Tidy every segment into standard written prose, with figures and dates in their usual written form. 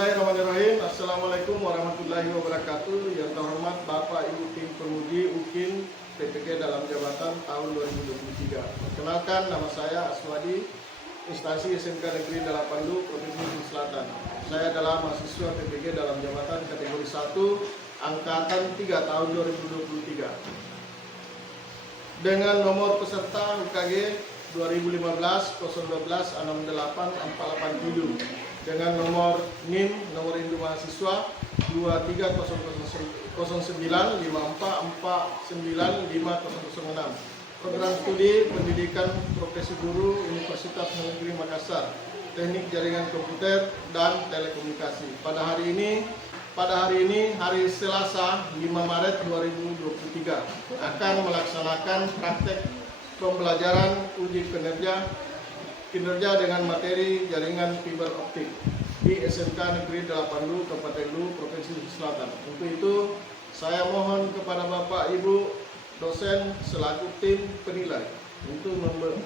Bismillahirrahmanirrahim. Assalamualaikum warahmatullahi wabarakatuh. Yang terhormat Bapak Ibu Tim Penguji UKIN PPK dalam jabatan tahun 2023. Perkenalkan, nama saya Aswadi, instansi SMK Negeri 82 Provinsi Selatan. Saya adalah mahasiswa PPK dalam jabatan kategori 1 angkatan 3 tahun 2023. Dengan nomor peserta UKG 2015 012 68 487 dengan nomor NIM nomor induk mahasiswa 23009 5449 5006. Program studi pendidikan profesi guru Universitas Negeri Makassar, teknik jaringan komputer dan telekomunikasi. Pada hari ini hari Selasa 5 Maret 2023 akan melaksanakan praktek pembelajaran uji kinerja dengan materi jaringan fiber optik di SMK Negeri 82 Kabupaten Lu, Provinsi Selatan. Untuk itu, saya mohon kepada Bapak Ibu dosen selaku tim penilai untuk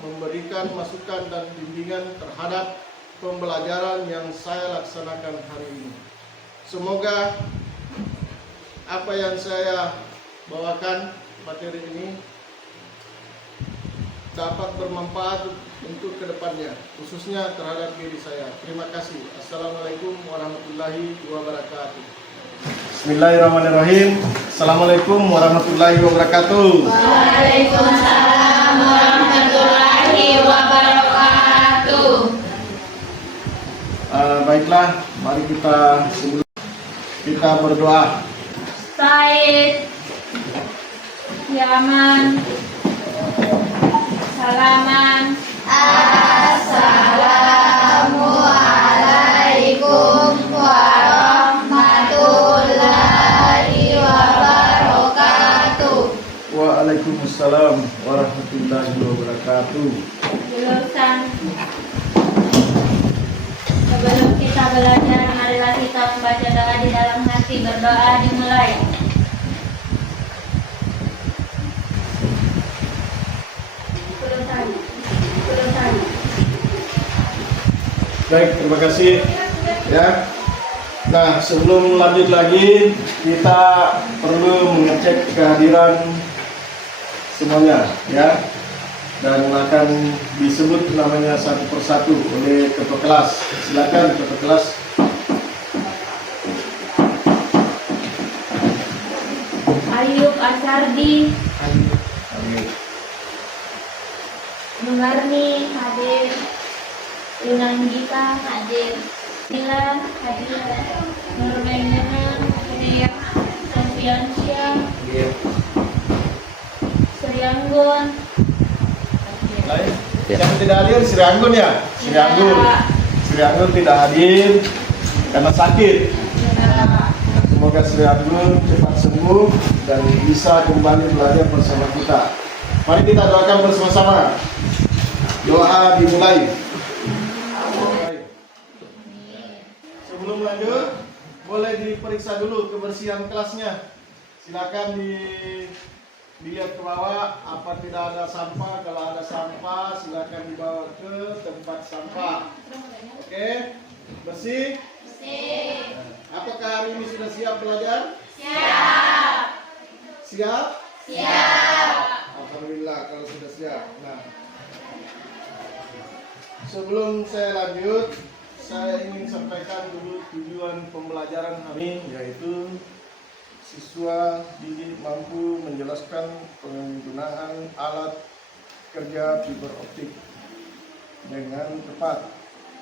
memberikan masukan dan bimbingan terhadap pembelajaran yang saya laksanakan hari ini. Semoga apa yang saya bawakan materi ini dapat bermanfaat untuk kedepannya, khususnya terhadap diri saya. Terima kasih. Assalamualaikum warahmatullahi wabarakatuh. Bismillahirrahmanirrahim. Assalamualaikum warahmatullahi wabarakatuh. Waalaikumsalam warahmatullahi wabarakatuh. Baiklah, mari kita berdoa. Said, Yaman, Salaman. Assalamualaikum warahmatullahi wabarakatuh. Waalaikumsalam warahmatullahi wabarakatuh. Sebelum kita belajar, marilah kita membaca doa di dalam hati. Berdoa dimulai. Baik, terima kasih ya. Nah, sebelum lanjut lagi, kita perlu mengecek kehadiran semuanya ya, dan akan disebut namanya satu persatu oleh ketua kelas. Silakan ketua kelas. Ayub Asardi, Nungarni hadir, Yunanggita hadir, Mila hadir, Nurmendana hadir, Sofiansyah, Srianggun. Yang tidak hadir Srianggun ya? Srianggun tidak hadir karena sakit. Semoga Srianggun cepat sembuh dan bisa kembali belajar bersama kita. Mari kita doakan bersama-sama. Doa dimulai. Sebelum lanjut, boleh diperiksa dulu kebersihan kelasnya. Silakan dilihat ke bawah, apa tidak ada sampah. Kalau ada sampah, silakan dibawa ke tempat sampah. Oke, bersih? Bersih. Apakah hari ini sudah siap belajar? Siap. Siap? Siap. Alhamdulillah kalau sudah siap. Nah, sebelum saya lanjut, saya ingin sampaikan dulu tujuan pembelajaran hari ini, yaitu siswa didik mampu menjelaskan penggunaan alat kerja fiber optik dengan tepat.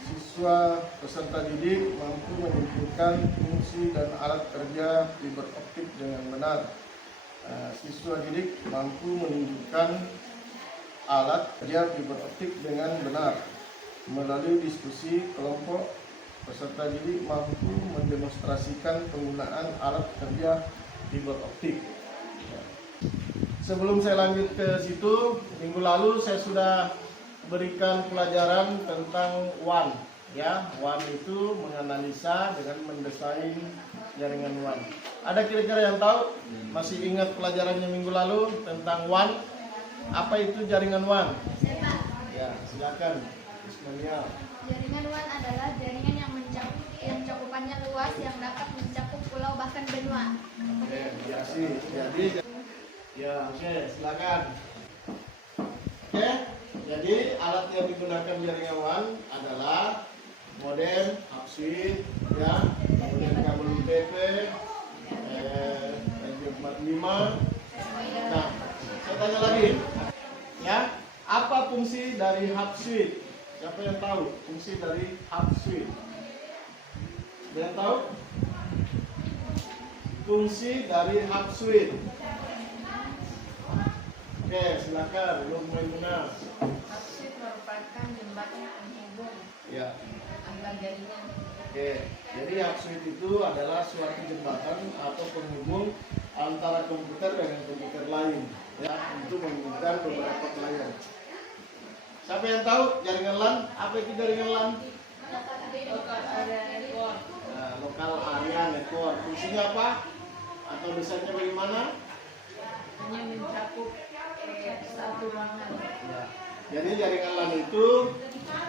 Siswa peserta didik mampu menyimpulkan fungsi dan alat kerja fiber optik dengan benar. Siswa didik mampu menunjukkan alat kerja fiber optik dengan benar. Melalui diskusi kelompok, peserta didik mampu mendemonstrasikan penggunaan alat kerja fiber optik. Sebelum saya lanjut ke situ, minggu lalu saya sudah berikan pelajaran tentang WAN. Ya, WAN itu menganalisa dengan mendesain jaringan WAN. Ada kira-kira yang tahu? Masih ingat pelajarannya minggu lalu tentang WAN? Apa itu jaringan WAN? Ya, silakan. Bismillah. Jaringan WAN adalah jaringan yang cakupannya luas komunikasi. Jadi ya oke, silakan. Oke, jadi alat yang digunakan jaringan WAN adalah modem, hub switch, ya, kemudian kabel UTP, RJ45. Nah, saya tanya lagi, ya, apa fungsi dari hub switch? Siapa yang tahu fungsi dari hub switch? Ada yang tahu? Fungsi dari hub switch. Oke, silakan, belum mulai guna. Hapsit merupakan jembatan penghubung Ya. antar jaringan. Oke, jadi hub switch itu adalah suatu jembatan atau penghubung antara komputer dengan komputer lain, ya, untuk menghubungkan beberapa klien. Siapa yang tahu jaringan LAN? Apa itu jaringan LAN? Local area network. Nah, lokal area network. Fungsinya apa? Atau desainnya bagaimana? Hanya mencakup satu ruangan. Ya. Jadi jaringan LAN itu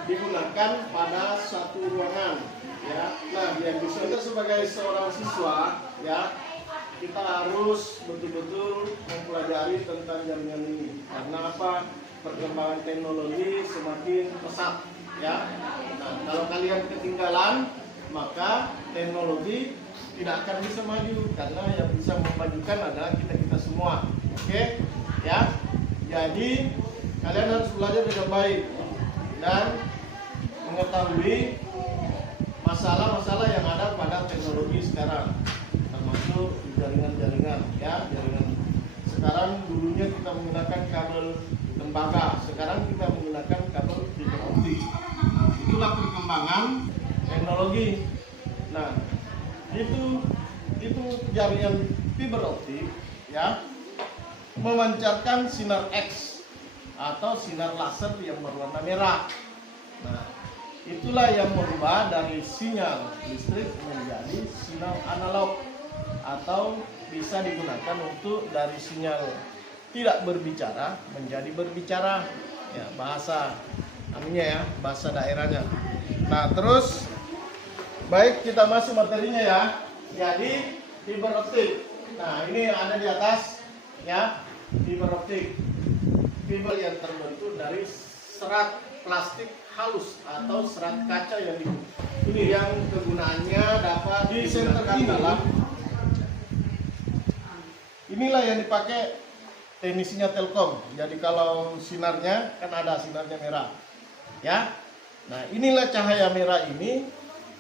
digunakan pada satu ruangan, ya. Nah, yang bisa kita sebagai seorang siswa, ya, kita harus betul-betul mempelajari tentang jaringan ini. Karena apa? Perkembangan teknologi semakin pesat, ya. Nah, kalau kalian ketinggalan, maka teknologi tidak akan bisa maju, karena yang bisa memajukan adalah kita semua. Oke, ya. Jadi kalian harus belajar dengan baik dan mengetahui masalah-masalah yang ada pada teknologi sekarang, termasuk jaringan-jaringan, ya, jaringan. Sekarang dulunya kita menggunakan kabel tembaga, sekarang kita menggunakan kabel fiber optik. Nah, itulah perkembangan teknologi. Nah, itu jaringan fiber optik, ya, memancarkan sinar X atau sinar laser yang berwarna merah. Nah, itulah yang merubah dari sinyal listrik menjadi sinyal analog, atau bisa digunakan untuk dari sinyal tidak berbicara menjadi berbicara, ya, bahasa namanya, ya, bahasa daerahnya. Nah, terus baik, kita masuk materinya, ya. Jadi fiber optik. Nah, ini yang ada di atas, ya, fiber optik. Fiber yang terbentuk dari serat plastik halus atau serat kaca yang ini yang kegunaannya dapat digunakan dalam. Inilah yang dipakai teknisinya Telkom. Jadi kalau sinarnya kan ada sinarnya merah, ya. Nah, inilah cahaya merah ini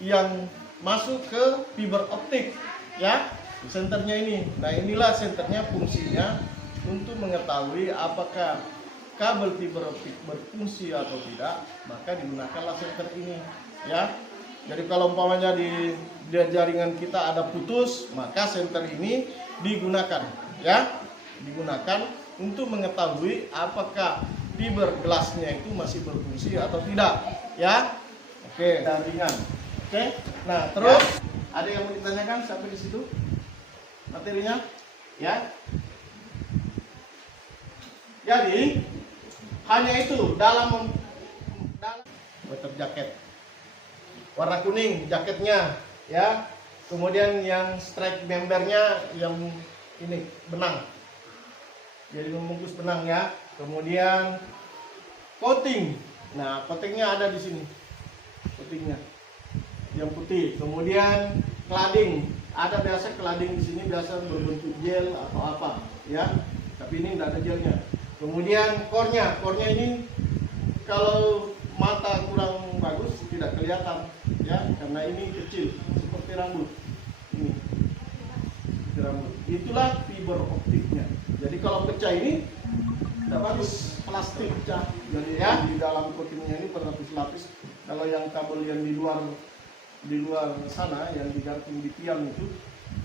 yang masuk ke fiber optik, ya, senternya ini. Nah, inilah senternya, fungsinya untuk mengetahui apakah kabel fiber optik berfungsi atau tidak, maka digunakanlah senter ini, ya. Jadi kalau umpamanya di jaringan kita ada putus, maka senter ini digunakan, ya, digunakan untuk mengetahui apakah fiber gelasnya itu masih berfungsi atau tidak, ya. Oke, jaringan. Oke. Nah, terus ada yang mau ditanyakan sampai di situ materinya, ya. Jadi hanya itu dalam water jacket warna kuning jaketnya, ya. Kemudian yang strike membernya yang ini benang, jadi membungkus benang, ya. Kemudian coating. Nah, coatingnya ada di sini, coatingnya yang putih. Kemudian cladding, ada biasa cladding di sini, biasa berbentuk gel atau apa, ya. Tapi ini tidak ada gelnya. Kemudian core-nya ini kalau mata kurang bagus tidak kelihatan, ya, karena ini kecil seperti rambut. Ini seperti rambut. Itulah fiber optiknya. Jadi kalau pecah ini tidak bagus, plastik pecah. Jadi, ya, di dalam coatingnya ini berlapis-lapis. Kalau yang kabel yang di luar sana yang digantung di tiang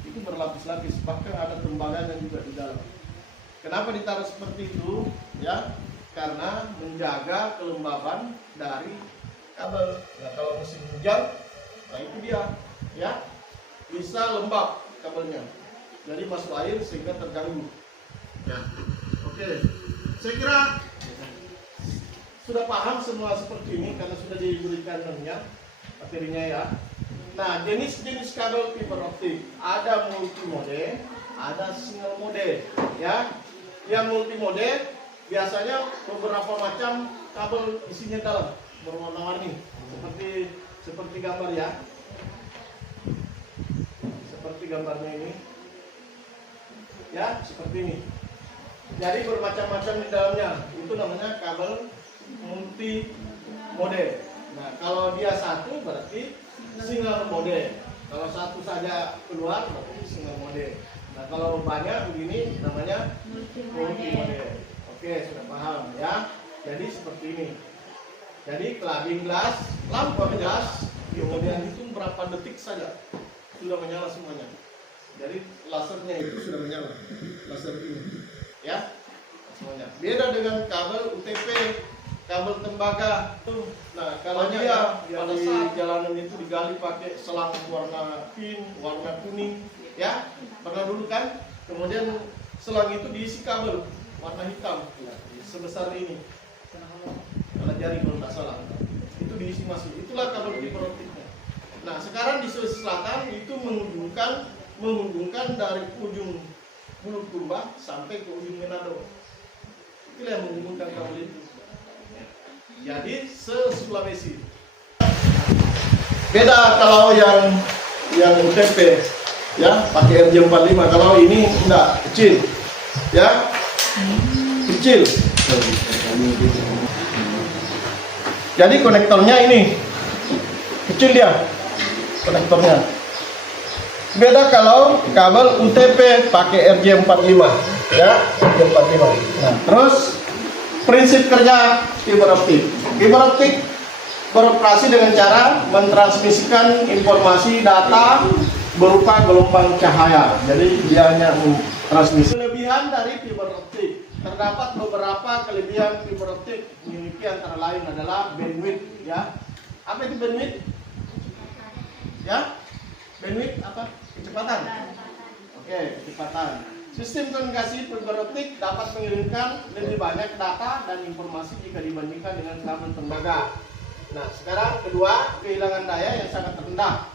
itu berlapis-lapis, bahkan ada tembaganya juga di dalam. Kenapa ditaruh seperti itu? Ya, karena menjaga kelembaban dari kabel. Nah, kalau musim hujan, nah itu dia, ya, bisa lembab kabelnya. Jadi masuk air sehingga terganggu. Ya, oke. Saya kira sudah paham semua seperti ini karena sudah diberikan materinya, ya. Nah, jenis-jenis kabel fiber optik ada multi mode, ada single mode, ya. Yang multi mode biasanya beberapa macam kabel isinya dalam, berwarna-warni, seperti gambar ya. Seperti gambarnya ini. Ya, seperti ini. Jadi bermacam-macam di dalamnya. Itu namanya kabel multi mode. Nah, kalau dia satu berarti single mode. Kalau satu saja keluar berarti single mode. Nah, kalau banyak begini namanya multi mode. Oke, sudah paham ya. Jadi seperti ini. Jadi clubbing glass, lampu gas, kemudian itu berapa detik saja sudah menyala semuanya. Jadi lasernya itu sudah menyala, laser ini, ya semuanya. Beda dengan kabel UTP, kabel tembaga. Nah, kalau dia pada saat jalanan itu digali pakai selang warna pink, warna kuning, ya pernah dulu kan? Kemudian selang itu diisi kabel warna hitam, sebesar ini. Kalau jari kalau tak salah, itu diisi masuk. Itulah kabel fiber optiknya. Nah, sekarang di Sulawesi Selatan itu menghubungkan dari ujung Bulukumba sampai ke ujung Manado. Itulah yang menghubungkan kabel itu. Jadi se-Sulawesi. Beda kalau yang UTP, ya pakai RJ45. Kalau ini enggak, kecil, ya kecil. Jadi konektornya ini kecil dia, konektornya. Beda kalau kabel UTP pakai RJ45, ya RJ45. Nah, terus prinsip kerja fiber optik. Fiber optik beroperasi dengan cara mentransmisikan informasi data berupa gelombang cahaya. Jadi dia hanya transmisi. Kelebihan dari fiber optik. Terdapat beberapa kelebihan fiber optik, memiliki antara lain adalah bandwidth, ya. Apa itu bandwidth? Ya, bandwidth apa? Kecepatan. Oke, kecepatan. Sistem komunikasi fiber optik dapat mengirimkan lebih banyak data dan informasi jika dibandingkan dengan kabel tembaga. Nah, sekarang kedua, kehilangan daya yang sangat rendah.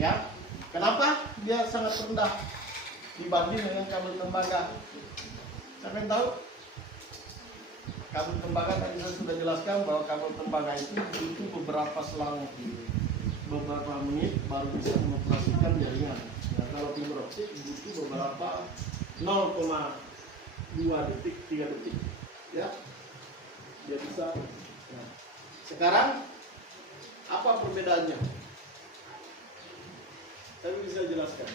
Ya, kenapa dia sangat rendah dibanding dengan kabel tembaga? Siapa yang tahu? Kabel tembaga tadi saya sudah jelaskan bahwa kabel tembaga itu butuh beberapa selang, beberapa menit baru bisa mengoperasikan jaringan. Nah, kalau fiber optik butuh beberapa 0,2 detik, 3 detik, ya, dia bisa. Nah, sekarang apa perbedaannya? Saya bisa jelaskan.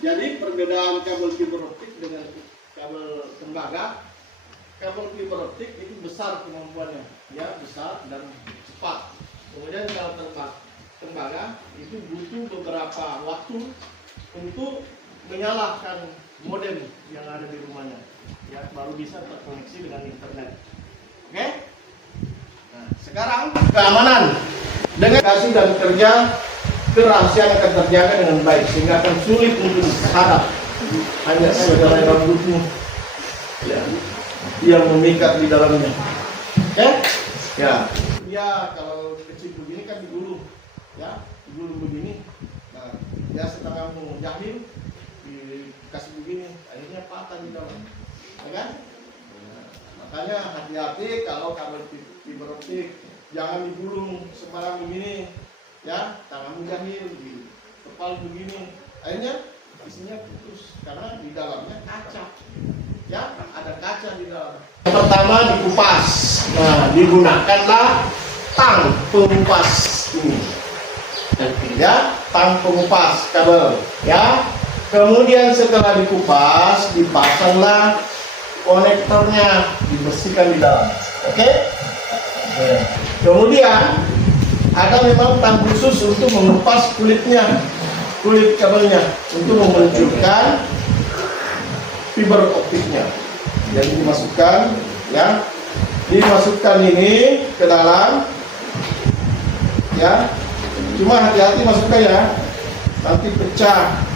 Jadi perbedaan kabel fiber optik dengan kabel tembaga, kabel fiber optik itu besar kemampuannya, ya besar dan cepat. Kemudian kalau tembaga itu butuh beberapa waktu untuk menyalakan modem yang ada di rumahnya, ya baru bisa terkoneksi dengan internet. Oke? Nah, sekarang keamanan dengan kasih dan kerja kerahasiaan akan terjaga dengan baik sehingga akan sulit untuk dihadap. Hanya saudara rambutmu ya yang memikat di dalamnya. Oke? Ya. Ya kalau kecil begini kan digulung, ya digulung begini. Nah, ya setengah mau jahil dikasih begini, akhirnya patah di dalam, ya kan? Nah, makanya hati-hati kalau kabel fiber optik, jangan digulung sembarang begini, ya tanganmu jahil, di kepal begini, akhirnya isinya putus karena di dalamnya kaca, ya ada kaca di dalam. Yang pertama dikupas, nah digunakanlah tang pengupas ini, ya tang pengupas kabel, ya. Kemudian setelah dikupas, dipasanglah konektornya, dibersihkan di dalam, oke? Kemudian ada memang tang khusus untuk mengupas kulitnya, kulit kabelnya untuk memunculkan fiber optiknya. Jadi dimasukkan, ya, dimasukkan ini ke dalam, ya. Cuma hati-hati masukkan ya, nanti pecah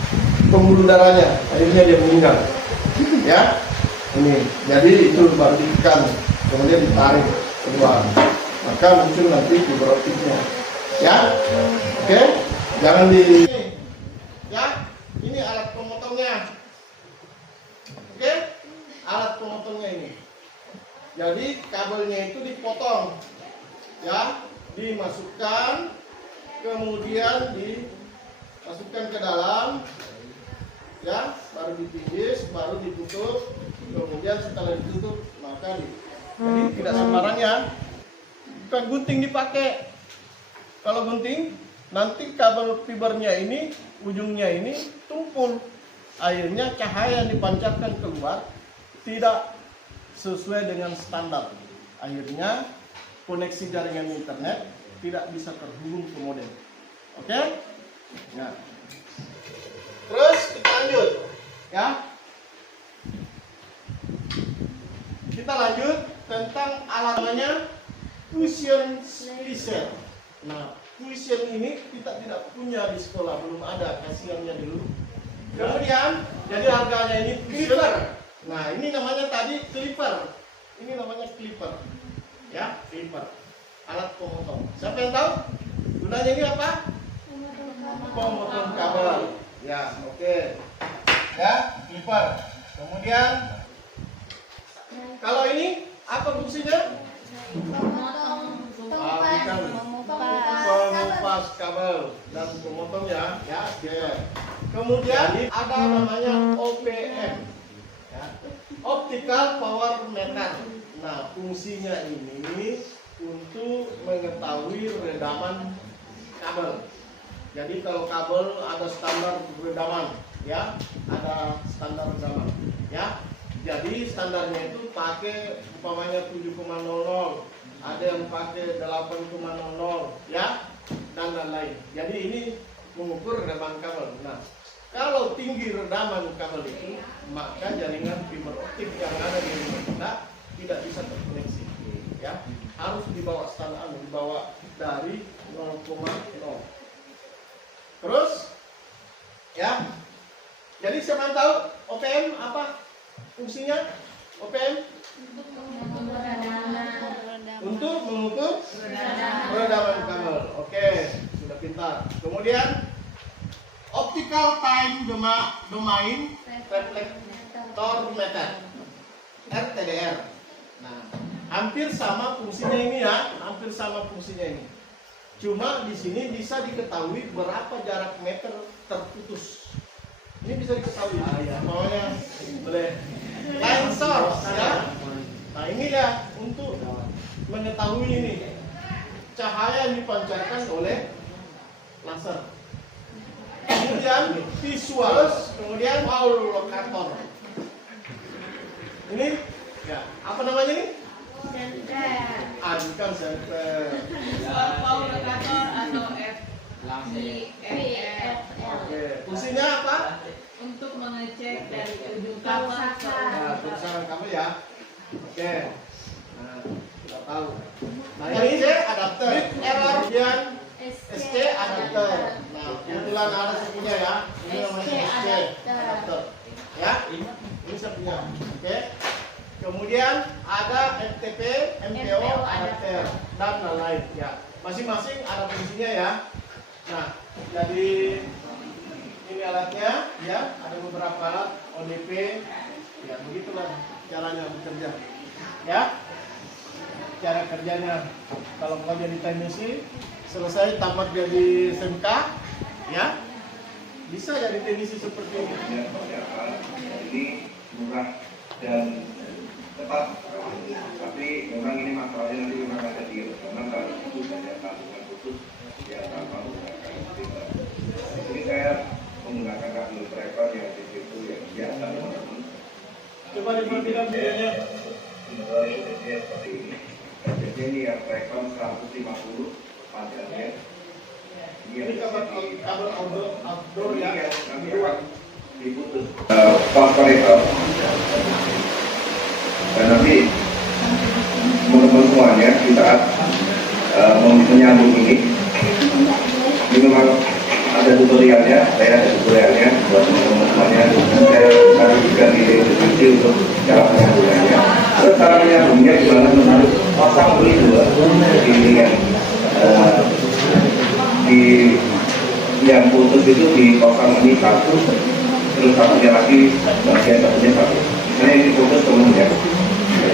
pembuluh darahnya, akhirnya dia meninggal, ya. Ini, jadi itu baru diikat, kemudian ditarik keluar, maka muncul nanti fiber optiknya, ya. Oke, jangan di, ya. Ini alat pemotongnya, masukkan, kemudian dimasukkan ke dalam, ya, baru dipijis, baru ditutup, kemudian setelah ditutup maka jadi tidak sembarang ya. Bukan gunting dipakai. Kalau gunting nanti kabel fibernya ini ujungnya ini tumpul, akhirnya cahaya yang dipancarkan keluar tidak sesuai dengan standar, akhirnya koneksi jaringan internet tidak bisa terhubung ke modem. Oke? Nah, terus kita lanjut, ya. Kita lanjut tentang alat namanya fusion splicer. Nah, fusion ini kita tidak punya di sekolah, belum ada, kasihannya dulu. Kemudian, jadi harganya ini clipper. Nah, ini namanya tadi clipper. Ini namanya clipper. Ya, clipper. Alat pemotong. Siapa yang tahu? Gunanya ini apa? Pemotong kabel. Ya, oke. Ya, clipper. Kemudian, kalau ini apa fungsinya? Pemupas kabel dan pemotong ya. Ya, oke. Kemudian ada namanya OPM, ya, Optical Power Meter. Nah, fungsinya ini untuk mengetahui redaman kabel. Jadi kalau kabel ada standar redaman, ya, ada standar redaman, ya. Jadi standarnya itu pakai umpamanya 7,00, ada yang pakai 8,00, ya, dan lain-lain. Jadi ini mengukur redaman kabel. Nah, kalau tinggi redaman kabel itu, maka jaringan fiber optik yang ada di rumah kita tidak bisa terkoneksi, ya. Harus dibawa standar, dibawa dari 0,0. Terus, ya. Jadi siapa yang tahu OPM apa fungsinya? OPM untuk mengukur redaman kabel. Oke, sudah pintar. Kemudian Optical Time Domain Reflector Meter, RTDR. Nah, hampir sama fungsinya ini ya, hampir sama fungsinya ini. Cuma di sini bisa diketahui berapa jarak meter terputus. Ini bisa diketahui. Namanya boleh line source ya. Nah, ini ya untuk mengetahui ini cahaya yang dipancarkan oleh laser. Kemudian visual, kemudian power locator. Ini ya, apa namanya ini? Bukan senter. Power locator atau Oke, fungsinya apa? untuk mengecek dari ujung kabel ke Nah, perusahaan kamu ya. Oke. Nah, kita tahu. Nah, ini adapter. Error kemudian SC adapter. Nah, kebetulan ada sepunya ya. Ini namanya SC adapter. Ya, ini sepunya. Oke. Kemudian ada FTP, MPO adapter dan lain-lain ya. Masing-masing ada fungsinya ya. Nah, jadi ini alatnya ya, ada beberapa alat ODP ya, begitulah caranya bekerja ya. Cara kerjanya kalau kau jadi teknisi selesai tamat jadi SMK ya, bisa jadi teknisi seperti ini. Ini murah dan tepat, tapi memang ini masalahnya nanti memang ada di rekaman kalau itu saja tabungan khusus ya tanpa menggunakan filter. Ini saya menggunakan kabel breaker yang di situ yang biasa teman-teman. Coba diperhatikan videonya. Ini seperti ini. Jadi ini yang breaker 150 panjangnya. Ini kabel outdoor ya. Nanti akan diputus. Power itu. Dan nanti teman-teman semuanya di saat menyambung ini memang ada tutorialnya, saya ada tutorialnya buat teman-teman semuanya. Saya nanti juga di deskripsi untuk cara penyambungannya. Terus cara menyambungnya gimana teman-teman? Pasang dulu dua ini yang di yang putus itu dipasang ini satu, terus satunya lagi bagian satunya satu. Nah ini putus teman-teman.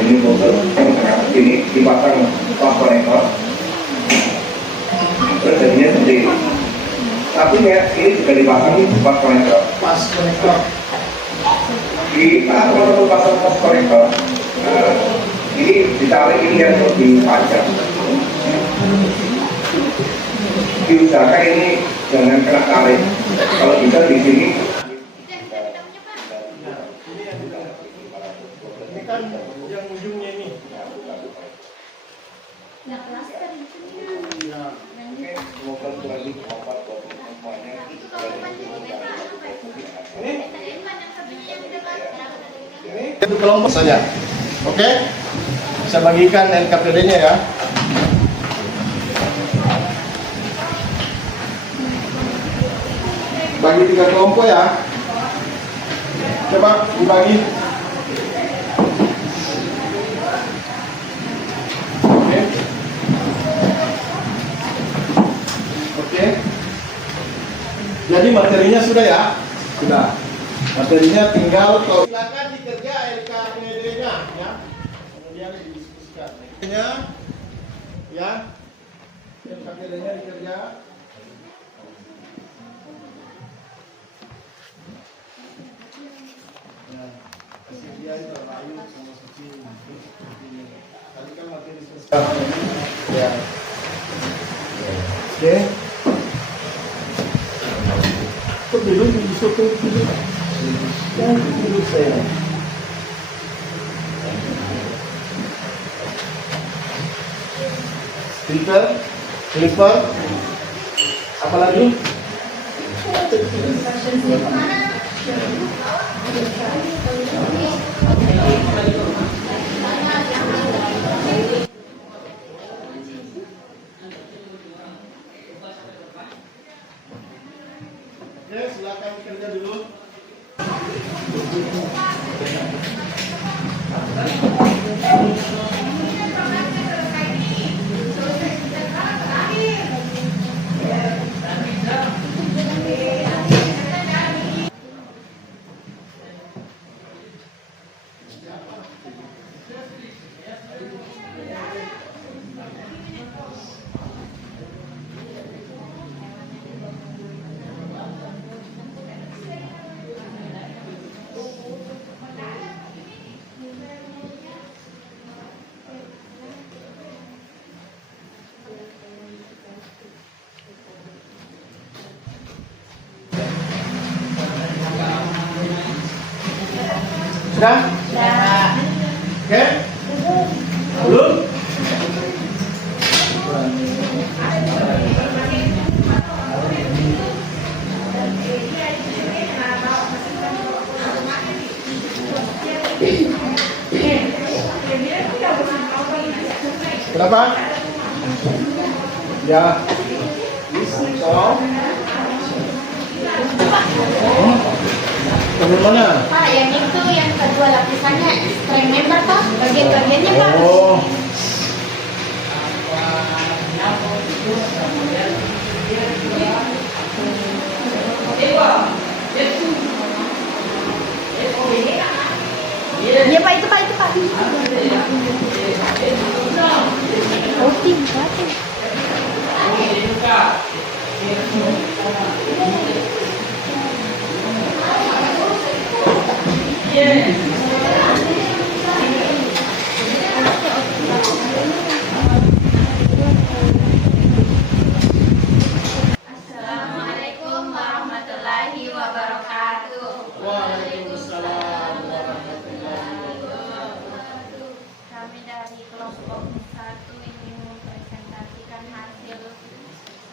Ini putus, ini dipasang power connector. terus jadinya seperti ini. Tapi ya, ini juga dipasang pas konektor. Pas konektor. Di kalau pasang pas konektor, ini ditarik ini yang lebih panjang. Diusahakan ini jangan kena tarik. Kalau bisa di sini. Ini kan yang ujungnya ini. Nah, klaster itu Ya. Semoga lagi kompak buat semuanya. Ini satu kelompok saja. Oke? Saya bagikan NKPD-nya ya. Bagi 3 kelompok ya. Coba dibagi. Oke. Oke. Jadi materinya sudah ya? Sudah. Materinya tinggal silakan dikerja LKPD-nya ya. Kemudian didiskusikan. Ya. LKPD-nya dikerja. Kasih dia itu Ayu sama Suci. Tadi kan materi selesai. Ya. Oke. Kok belum disuruh dulu? Yang dulu saya. Stiker, clipper, apa lagi? Oke, silakan kerja dulu. Sudah? Oke? Belum? Berapa? Ya. Yang mana? Pak, yang itu yang kedua lapisannya streng member toh, bagian-bagiannya Pak. Oh. Iya Pak, itu Pak, itu Pak. Oh, tingkat. Assalamualaikum warahmatullahi wabarakatuh. Waalaikumsalam warahmatullahi wabarakatuh. Kami dari kelompok 1 ingin mempresentasikan hasil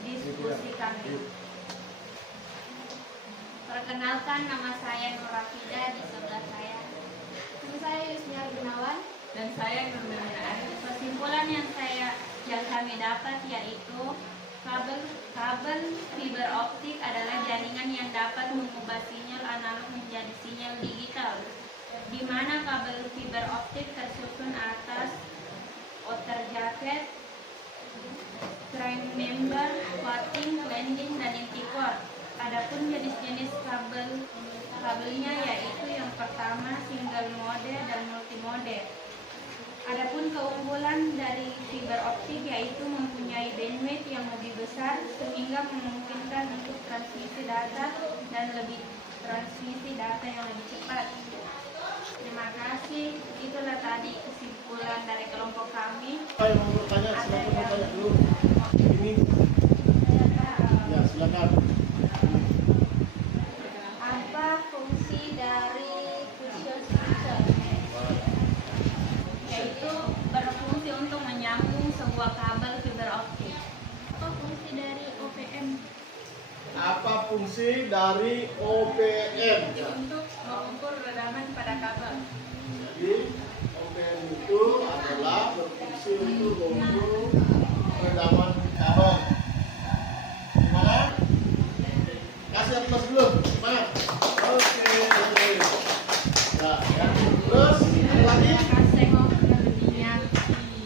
diskusi kami. Perkenalkan, nama saya Nur Rafida, di sebelah saya. Nama saya Yusnia Gunawan. Dan saya Nurmina Arif. Kesimpulan yang kami dapat yaitu kabel fiber optik adalah jaringan yang dapat mengubah sinyal analog menjadi sinyal digital, di mana kabel fiber optik tersusun atas outer jacket, string member, coating, landing, dan inti cord. Adapun jenis-jenis kabelnya yaitu yang pertama single mode dan multi mode. Adapun keunggulan dari fiber optik yaitu mempunyai bandwidth yang lebih besar sehingga memungkinkan untuk transmisi data dan transmisi data yang lebih cepat. Terima kasih. Itulah tadi kesimpulan dari kelompok kami. Apa yang mau bertanya? Silakan bertanya dulu. Ini, ya silakan. Apa fungsi dari fusion switcher? Yaitu berfungsi untuk menyambung sebuah kabel fiber optik. Apa fungsi dari OPM? Apa fungsi dari OPM? Untuk mengukur redaman pada kabel. Jadi OPM itu adalah berfungsi untuk mengukur redaman kabel. Gimana? Kasih atas dulu. Gimana? Oke. Ya. Terus ada lagi? Saya mau lebihnya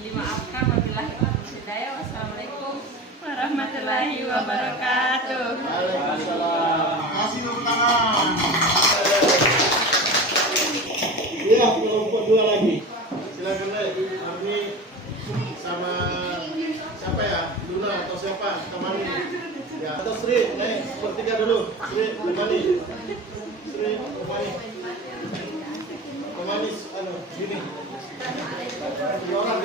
dimaafkan wabillahi taufiq hidayah. Wassalamualaikum warahmatullahi wabarakatuh. Waalaikumsalam. Kasih tepuk tangan. Iya, kelompok 2 lagi. Silakan deh. Arni sama siapa ya? Luna atau siapa? Temani. Ya, atau Sri, sepertiga dulu. Sri, temani. Sri, temani. Temani, gini. Tiga orang.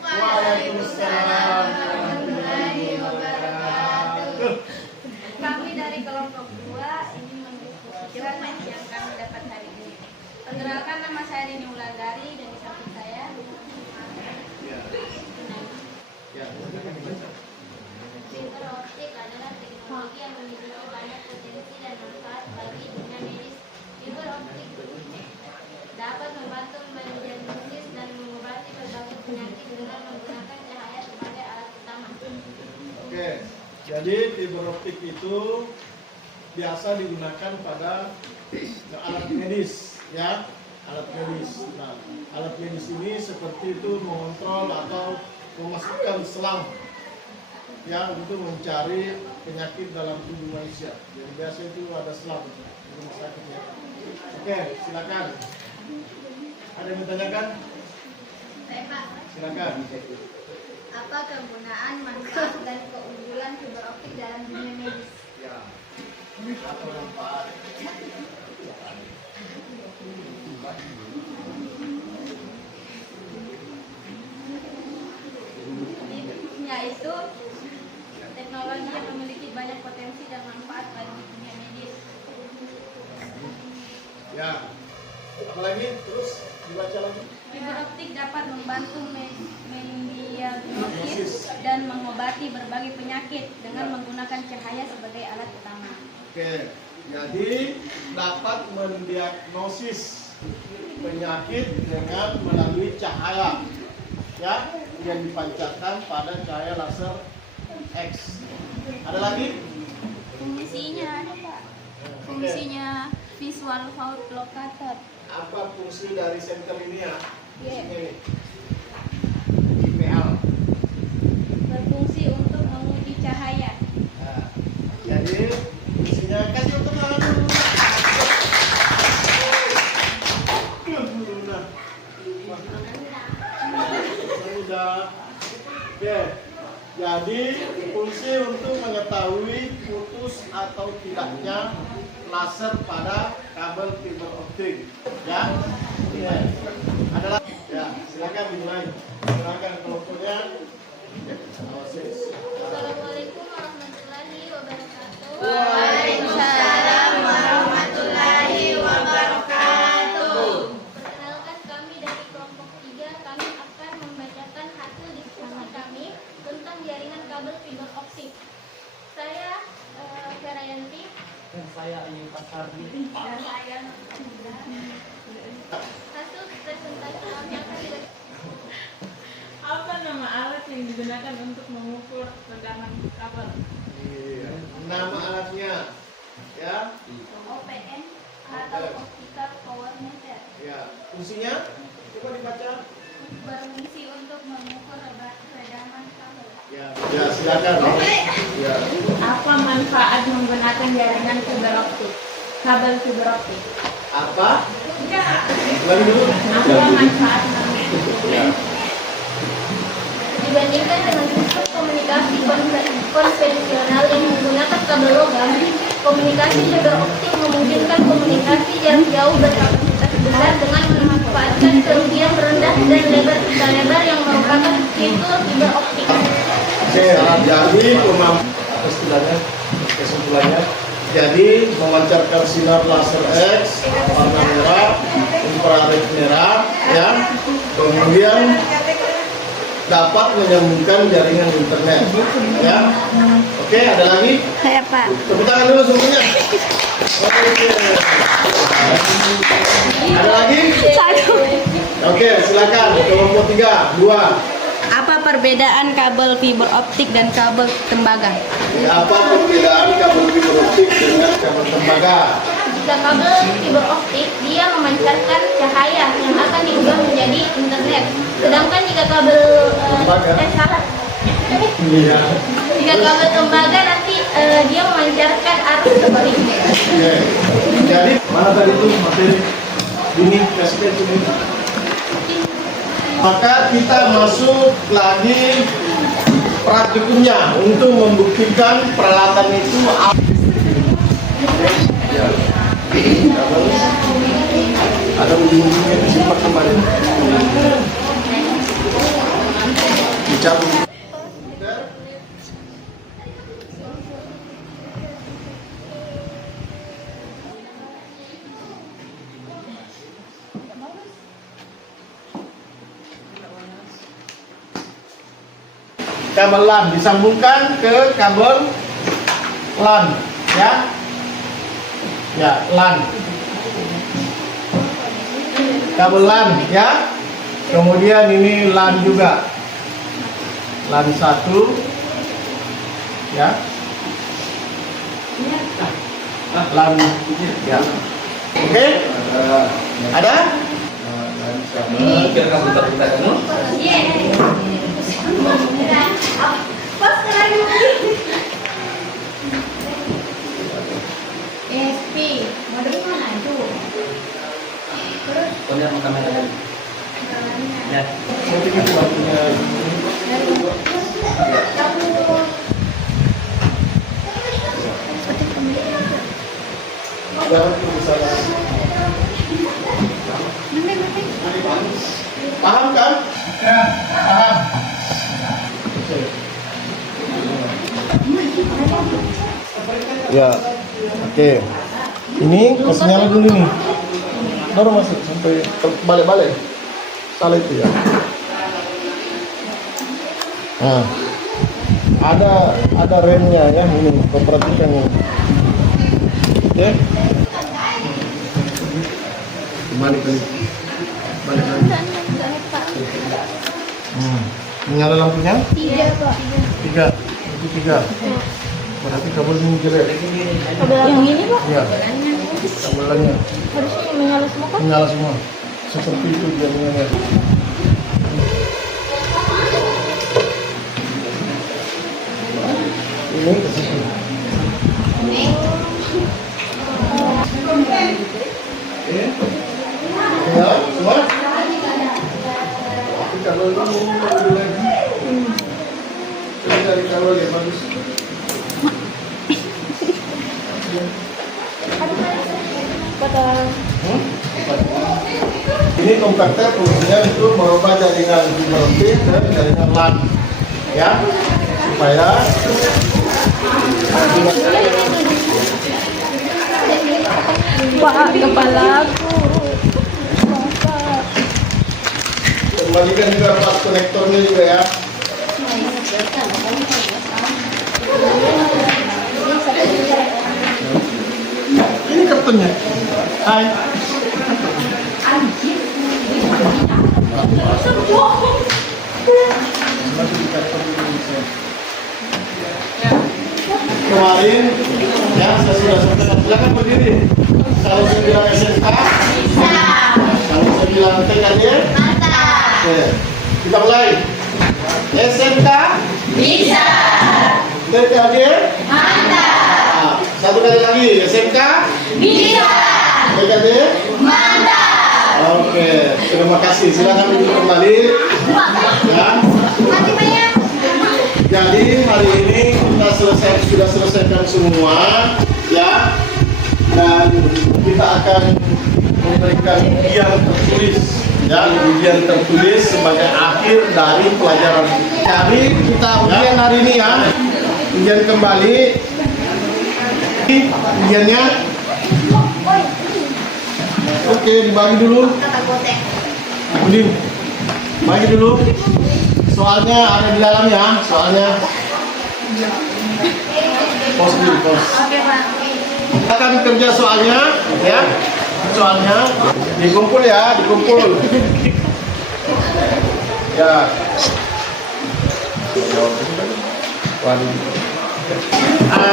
Waalaikumsalam warahmatullahi wabarakatuh. Kami dari kelompok 2 ingin mendiskusikan yang kami dapat hari ini. Perkenalkan, nama saya Dini Wulandari dan di samping saya Ya, silakan dibaca. fiber optik adalah teknologi yang memiliki banyak potensi dan manfaat bagi dunia medis. Fiber optik dapat membantu mendiagnosis dan mengobati berbagai penyakit dengan menggunakan cahaya sebagai alat utama. Oke, jadi fiber optik itu biasa digunakan pada alat medis, ya, alat medis. Nah, alat medis ini seperti itu mengontrol atau memasukkan selang yang untuk mencari penyakit dalam tubuh manusia. Jadi biasa itu ada selang di rumah sakit, ya. Oke, silakan. Ada yang bertanyakan? Saya Pak, Silakan. apa kegunaan, manfaat, dan keunggulan fiber optik dalam dunia medis? Ya. Apa manfaat? Yaitu teknologi yang memiliki banyak potensi dan manfaat bagi dunia medis. Ya. Apalagi terus dibaca lagi. Fiber optik dapat membantu mendiagnosis dan mengobati berbagai penyakit dengan menggunakan cahaya sebagai alat utama. Oke, jadi dapat mendiagnosis penyakit dengan melalui cahaya, ya, yang dipancarkan pada cahaya laser X. Ada lagi? Fungsinya ada Pak. Fungsinya visual locator. Apa fungsi dari senter ini ya? Iya. Ini. IPL. Berfungsi untuk menguji cahaya. Nah, jadi fungsinya kasih untuk tangan dulu. Nah, sudah. Oke. Jadi fungsi untuk mengetahui putus atau tidaknya laser pada kabel fiber optik, ya. Adalah, ya. Silakan dimulai. Silakan kelompoknya. Ya, Assalamualaikum warahmatullahi wabarakatuh. Waalaikumsalam warahmatullahi wabarakatuh. Perkenalkan, kami dari kelompok 3, kami akan membacakan hasil diskusi kami tentang jaringan kabel fiber optik. Saya Vera Yanti Dan saya Ayu Pasardi. dan saya hasil presentasi kami akan Apa nama alat yang digunakan untuk mengukur redaman kabel? Iya. Nama alatnya, ya. OPM atau optical power meter. Ya. Fungsinya coba dibaca. Berfungsi untuk mengukur redaman kabel. Ya. Ya, silakan. Ya. Apa manfaat menggunakan jaringan fiber optik? Kabel fiber optik. Apa? Ya. Lagi dulu. Apa manfaat Dibandingkan dengan sistem komunikasi konvensional yang menggunakan kabel logam, komunikasi fiber optik memungkinkan komunikasi jarak jauh berkapasitas besar dengan memanfaatkan kerugian rendah dan lebar pita lebar yang merupakan fitur fiber optik. Oke, jadi istilahnya kesimpulannya, jadi memancarkan sinar laser X warna merah, infrared merah, ya, kemudian dapat menyambungkan jaringan internet, ya. Oke, ada lagi? Saya Pak. Tepuk tangan dulu semuanya. Oke. Ada lagi? Satu. Oke, silakan. Kelompok 3, 2. Apa perbedaan kabel fiber optik dan kabel tembaga? Apa perbedaan kabel fiber optik dengan kabel tembaga? Jika kabel fiber optik, dia memancarkan cahaya yang akan diubah menjadi internet. Sedangkan jika kabel salah. Iya. Jika kabel tembaga nanti dia memancarkan arus sebaliknya. Oke. Jadi mana tadi tuh materi ini kasih ini. Maka kita masuk lagi praktikumnya untuk membuktikan peralatan itu ya. Ada ujung-ujungnya disimpan kembali. Dicabut. Kabel LAN disambungkan ke kabel LAN, ya, LAN, kabel LAN, ya. Kemudian ini LAN juga, LAN 1, ya, LAN, ya. Oke, ada? SP, model mana itu? Punya kamera tadi. Ya. Paham kan? Ya, paham. Ya, oke. Ini kasih nyala dulu nih. Baru masuk sampai balik-balik. Salah itu ya. Nah, ada remnya ya ini. Kau perhatikan ini. Oke. Balik lagi. Balik lagi. Nyala lampunya? 3, Pak. 3. Itu 3. Berarti kabel ini jelek. Kabel yang ini, Pak? Iya. Kabelannya Harusnya menyala semua kan? menyala semua. Seperti itu jaringannya. Ini ke situ. Ya, semua. Kabel ini kabel lagi. Coba cari kabel yang bagus. Ini kontaktor fungsinya itu merubah jaringan fiber optik ke jaringan LAN, ya, supaya Pak, kepala aku. kembalikan juga pas konektornya juga ya. Ini kartunya. Hai. Kemarin ya saya sudah sampaikan, silakan berdiri. Kalau saya bilang SMK bisa. Kalau saya bilang TKJ mantap. Oke, kita mulai. SMK bisa. TKJ mantap. Satu kali lagi, SMK bisa. TKJ mantap. Oke. Oke, terima kasih. Silakan duduk kembali. Ya. Jadi hari ini kita sudah selesaikan semua, ya. Dan kita akan memberikan ujian tertulis, ya, ujian tertulis sebagai akhir dari pelajaran. Jadi kita ujian hari ini ya, ujian kembali. Ujiannya, oke, dibagi dulu. Udin, bagi dulu. Soalnya ada di dalam ya, soalnya. Pos dulu, pos. Kita akan kerja soalnya, ya. Soalnya dikumpul ya, dikumpul. Ya.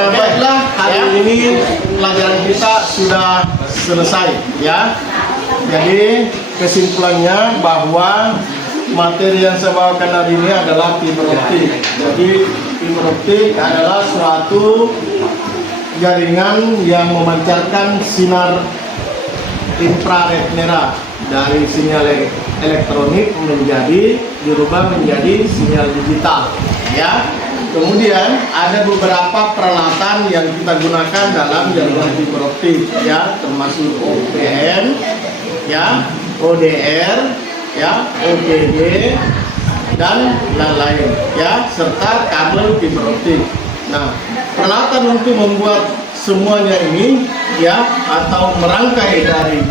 Baiklah, hari ini pelajaran kita sudah selesai, ya. Jadi kesimpulannya bahwa materi yang saya bawakan hari ini adalah fiber optik. Jadi fiber optik adalah suatu jaringan yang memancarkan sinar infrared merah dari sinyal elektronik dirubah menjadi sinyal digital, ya. Kemudian ada beberapa peralatan yang kita gunakan dalam jaringan fiber optik, ya, termasuk OPN, ya, ODR, ya, OPD, dan lain-lain, ya, serta kabel fiber optik. Nah, peralatan untuk membuat semuanya ini, ya, atau merangkai dari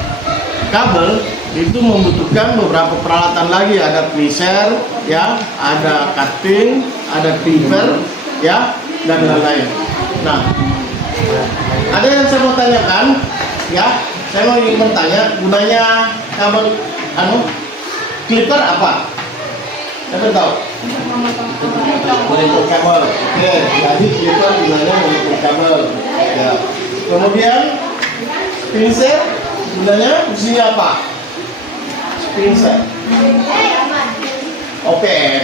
kabel itu membutuhkan beberapa peralatan lagi. Ada tweezer, ya, ada cutting, ada cleaver, ya, dan lain-lain. Nah, ada yang saya mau tanyakan, ya, saya mau ingin bertanya gunanya kabel cleaver apa? Siapa tahu? Untuk kabel. Oke, jadi cleaver gunanya untuk kabel. Ya. Kemudian tweezer gunanya fungsinya apa? Tweezer. OPN.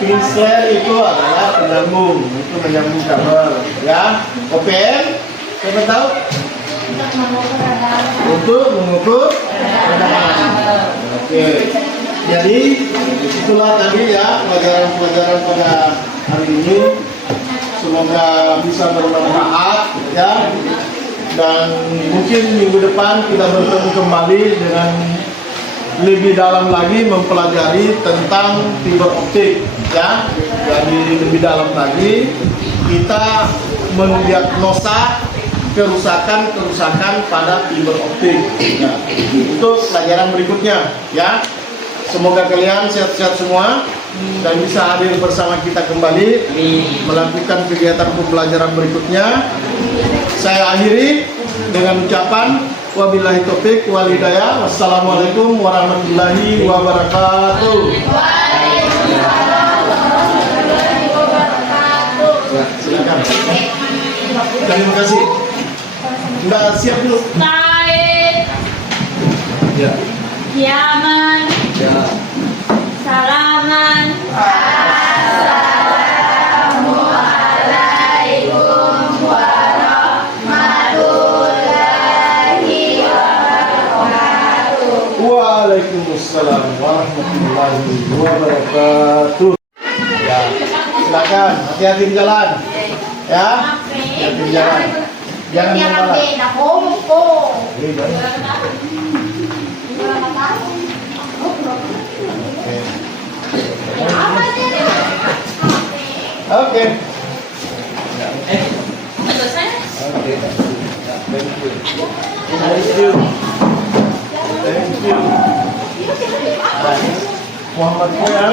Tweezer itu adalah penyambung, itu menyambung kabel, ya. OPN, siapa tahu? Untuk mengukur ketegangan. Oke. Jadi itulah tadi ya pelajaran pada hari ini. Semoga bisa bermanfaat, ya. Dan mungkin minggu depan kita bertemu kembali dengan lebih dalam lagi mempelajari tentang fiber optik, ya. Jadi lebih dalam lagi kita mendiagnosa kerusakan pada fiber optik. Nah, itu pelajaran berikutnya, ya. Semoga kalian sehat-sehat semua dan bisa hadir bersama kita kembali melakukan kegiatan pembelajaran berikutnya. Saya akhiri dengan ucapan wabillahi taufik wal hidayah. Wassalamualaikum warahmatullahi wabarakatuh. Silakan. Terima kasih. Sudah siap dulu. Taib, Ya. Yaman, Ya. Salaman. Waalaikumsalam warahmatullahi wabarakatuh. Ya, silakan. Hati-hati di jalan. Ya, hati-hati di jalan. Jangan membalap. Oke. Selesai? Oke. Thank you. Thank you. Thank you. Muhammad Koyal.